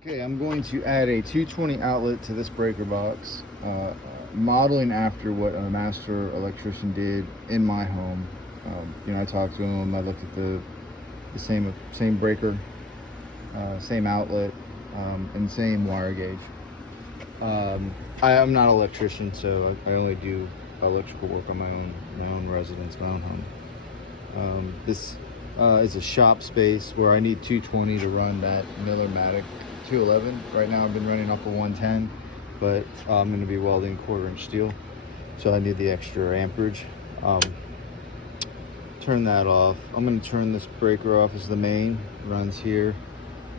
Okay, I'm going to add a 220 outlet to this breaker box, modeling after what a master electrician did in my home. I talked to him, I looked at the same breaker, same outlet, and same wire gauge. I'm not an electrician, so I only do electrical work on my own residence, my own home. This is a shop space where I need 220 to run that Millermatic 211. Right now I've been running off of 110, but I'm going to be welding 1/4" steel, so I need the extra amperage. Turn that off. I'm going to turn this breaker off as the main runs here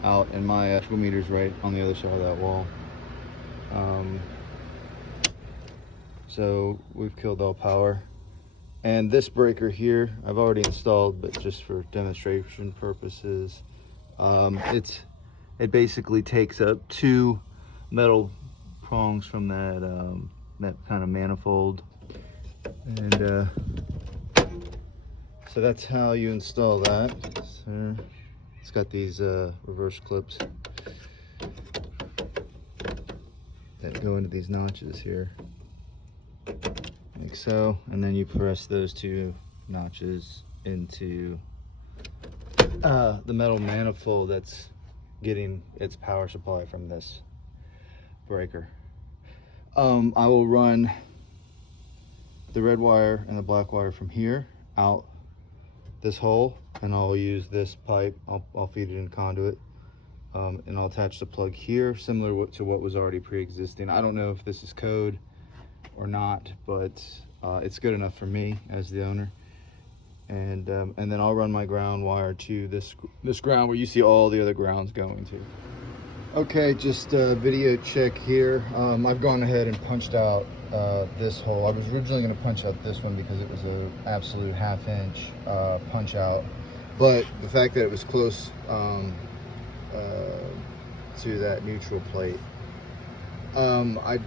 out, and my electrical meter's right on the other side of that wall. So we've killed all power. And this breaker here, I've already installed, but just for demonstration purposes, it basically takes up 2 metal prongs from that kind of manifold, and so that's how you install that. So it's got these reverse clips that go into these notches here, like so, and then you press those 2 notches into the metal manifold that's getting its power supply from this breaker. I will run the red wire and the black wire from here out this hole, and I'll use this pipe. I'll feed it in conduit, and I'll attach the plug here, similar to what was already pre-existing. I don't know if this is code or not, but it's good enough for me as the owner. And then I'll run my ground wire to this ground where you see all the other grounds going to. Okay, just a video check here. I've gone ahead and punched out this hole. I was originally going to punch out this one because it was an absolute 1/2 inch punch out, but the fact that it was close to that neutral plate, I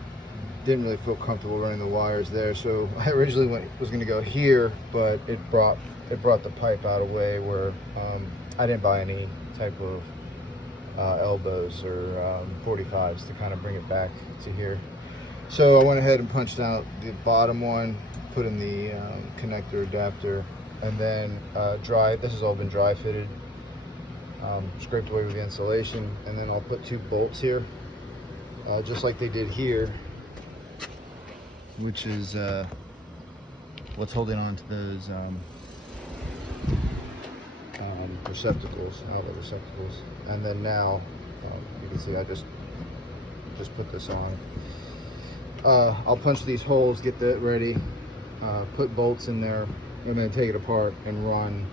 didn't really feel comfortable running the wires there, so I originally was going to go here, but it brought the pipe out a way where I didn't buy any type of elbows or 45s to kind of bring it back to here. So I went ahead and punched out the bottom one, put in the connector adapter, and then this has all been dry fitted, scraped away with the insulation, and then I'll put 2 bolts here, just like they did here, which is what's holding on to those receptacles, outlet receptacles. And then now you can see I just put this on. I'll punch these holes, get that ready, put bolts in there, and then take it apart and run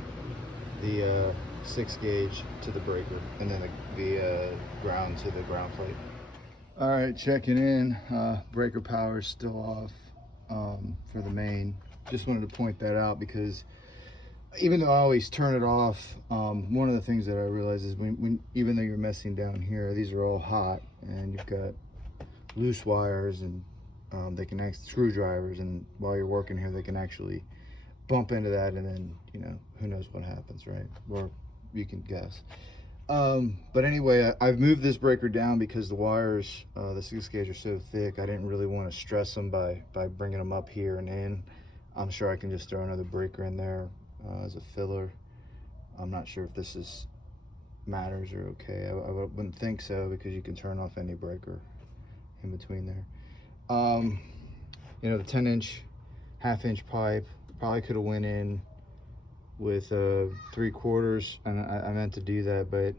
the 6 gauge to the breaker, and then the ground to the ground plate. All right, checking in. Breaker power is still off for the main. Just wanted to point that out because even though I always turn it off, one of the things that I realize is even though you're messing down here, these are all hot, and you've got loose wires, and they can act screwdrivers, and while you're working here, they can actually bump into that, and then who knows what happens, right? Or you can guess. But anyway, I've moved this breaker down because the wires, the 6 gauge, are so thick. I didn't really want to stress them by bringing them up here and in. I'm sure I can just throw another breaker in there as a filler. I'm not sure if this matters or okay. I wouldn't think so, because you can turn off any breaker in between there. The 10-inch, 1/2 inch pipe probably could have went in with 3/4, and I meant to do that, but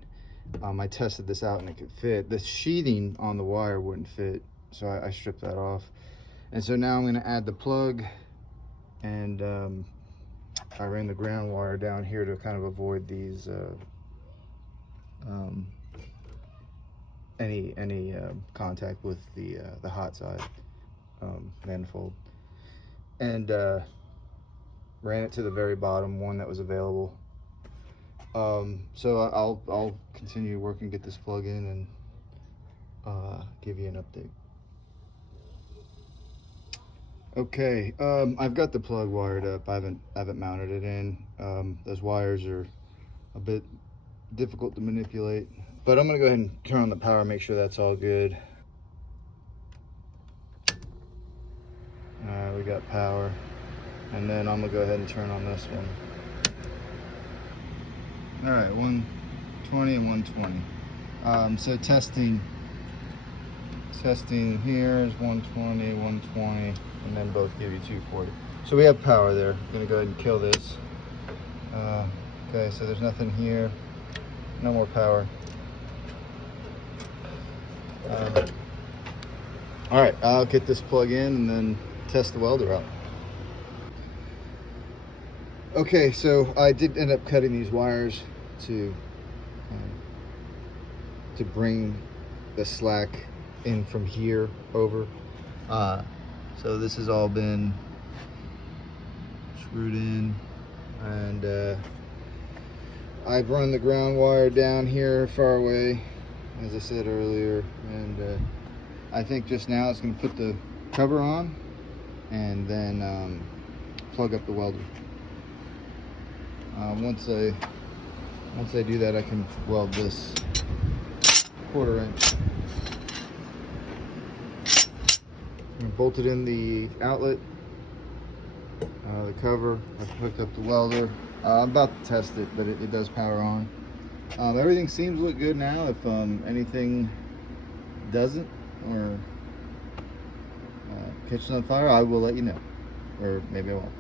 I tested this out and it could fit. The sheathing on the wire wouldn't fit, so I stripped that off. And so now I'm going to add the plug, and I ran the ground wire down here to kind of avoid these any contact with the hot side manifold, and ran it to the very bottom one that was available. So I'll continue working, get this plug in, and give you an update. Okay, I've got the plug wired up. I haven't mounted it in. Those wires are a bit difficult to manipulate, But I'm gonna go ahead and turn on the power, make sure that's all good. All right, we got power. And then I'm gonna go ahead and turn on this one. All right, 120 and 120. So testing here is 120, 120, and then both give you 240. So we have power there. I'm gonna go ahead and kill this. Okay, so there's nothing here. No more power. All right, I'll get this plug in and then test the welder out. Okay, so I did end up cutting these wires to bring the slack in from here over. So this has all been screwed in, and I've run the ground wire down here far away, as I said earlier, and I think just now it's going to put the cover on and then plug up the welder. Once I do that, I can weld this 1/4 inch. I'm bolted in the outlet, the cover. I've hooked up the welder. I'm about to test it, but it does power on. Everything seems to look good now. If anything doesn't or catches on fire, I will let you know, or maybe I won't.